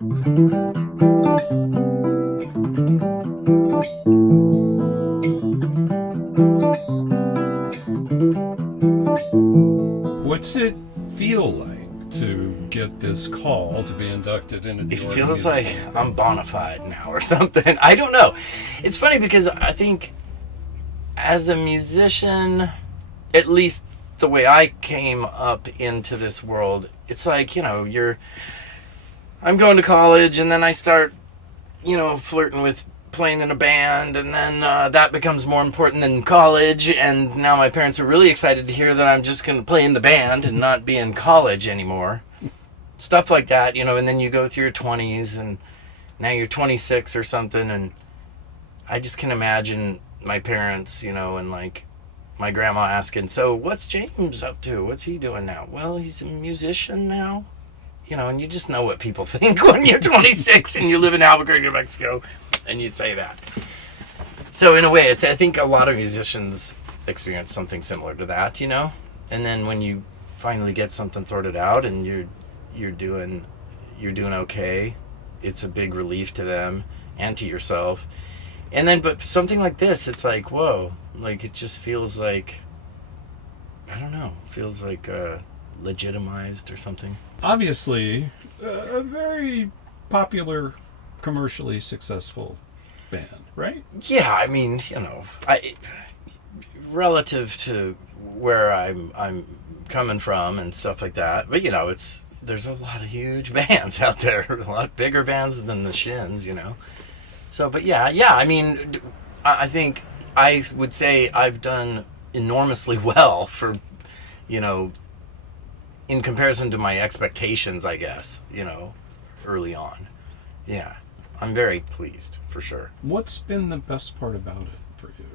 What's it feel like to get this call to be inducted into the It Oregon feels Music like Hall? I'm bona fide now or something. I don't know. It's funny because I think as a musician, at least the way I came up into this world, it's like, I'm going to college and then I start, flirting with playing in a band, and then that becomes more important than college, and now my parents are really excited to hear that I'm just going to play in the band and not be in college anymore. Stuff like that, and then you go through your 20s, and now you're 26 or something, and I just can imagine my parents, and like my grandma asking, so what's James up to? What's he doing now? Well, he's a musician now. And you just know what people think when you're 26 and you live in Albuquerque, New Mexico, and you'd say that. So in a way, I think a lot of musicians experience something similar to that, And then when you finally get something sorted out and you're doing okay, it's a big relief to them and to yourself. And then, but something like this, it's like, whoa, like it just feels like, I don't know, feels like legitimized or something. Obviously, a very popular, commercially successful band, right? Yeah, I mean, relative to where I'm coming from and stuff like that, but there's a lot of huge bands out there, a lot bigger bands than the Shins, So, but yeah, I mean, I think I would say I've done enormously well for, in comparison to my expectations, I guess, early on. Yeah, I'm very pleased, for sure. What's been the best part about it for you?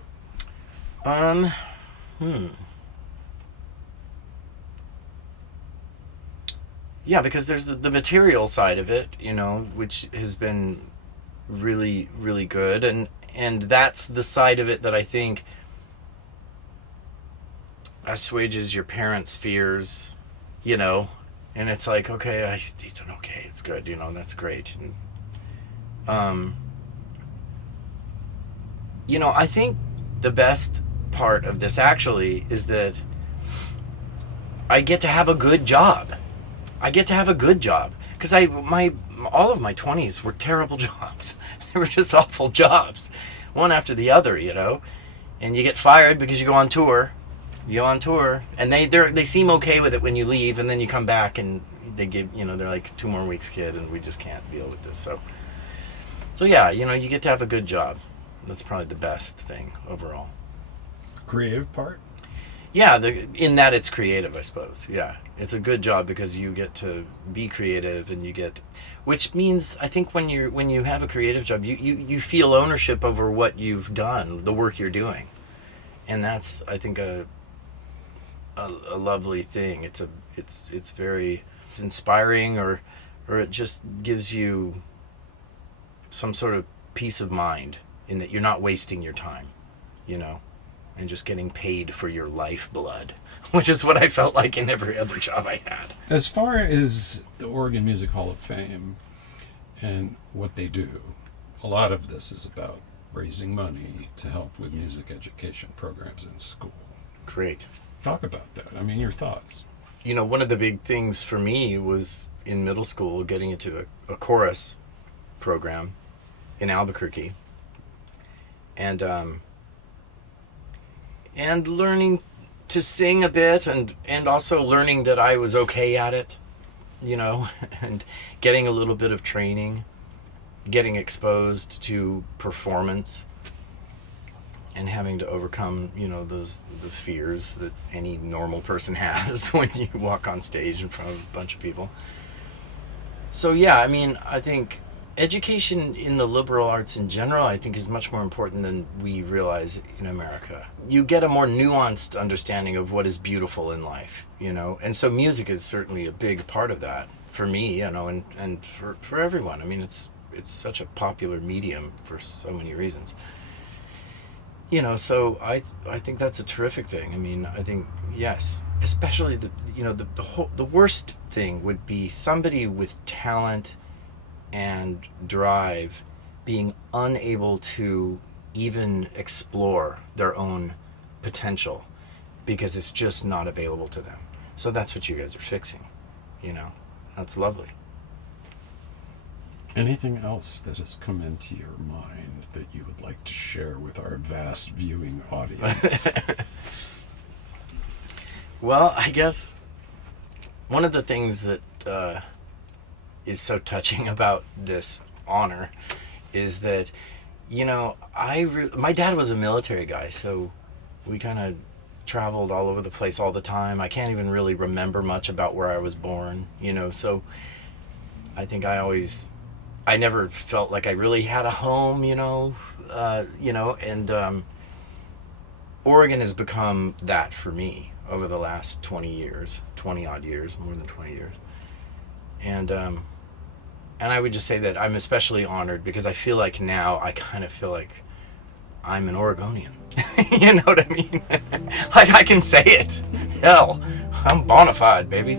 Yeah, because there's the material side of it, which has been really, really good. And that's the side of it that I think assuages your parents' fears, and it's like, okay, it's good, that's great. And, I think the best part of this actually is that I get to have a good job. Because all of my 20s were terrible jobs. They were just awful jobs, one after the other, and you get fired because you go on tour. And they seem okay with it when you leave, and then you come back and they give, they're like, 2 more weeks, kid, and we just can't deal with this. So yeah, you get to have a good job. That's probably the best thing overall. Creative part? Yeah, in that it's creative, I suppose. Yeah, it's a good job because you get to be creative, and which means I think when you have a creative job, you feel ownership over what you've done, the work you're doing, and that's, I think, a lovely thing. It's very inspiring, or it just gives you some sort of peace of mind in that you're not wasting your time, and just getting paid for your lifeblood, which is what I felt like in every other job I had. As far as the Oregon Music Hall of Fame and what they do, a lot of this is about raising money to help with music education programs in school. Great. Talk about that. I mean, your thoughts. One of the big things for me was in middle school getting into a chorus program in Albuquerque, and learning to sing a bit, and also learning that I was okay at it, and getting a little bit of training, getting exposed to performance, and having to overcome, the fears that any normal person has when you walk on stage in front of a bunch of people. So yeah, I mean, I think education in the liberal arts in general, I think, is much more important than we realize in America. You get a more nuanced understanding of what is beautiful in life, and so music is certainly a big part of that for me, and for everyone. I mean, it's such a popular medium for so many reasons. So I think that's a terrific thing. I mean, I think, yes, especially the worst thing would be somebody with talent and drive being unable to even explore their own potential because it's just not available to them. So that's what you guys are fixing, you know. That's lovely. Anything else that has come into your mind that you would like to share with our vast viewing audience? Well, I guess one of the things that is so touching about this honor is that, you know, my dad was a military guy, so we kind of traveled all over the place all the time. I can't even really remember much about where I was born, you know, so I think I never felt like I really had a home, you know, and Oregon has become that for me over the last 20 odd years, more than 20 years. And I would just say that I'm especially honored because I feel like now I kind of feel like I'm an Oregonian. You know what I mean? Like I can say it. Hell, I'm bona fide, baby.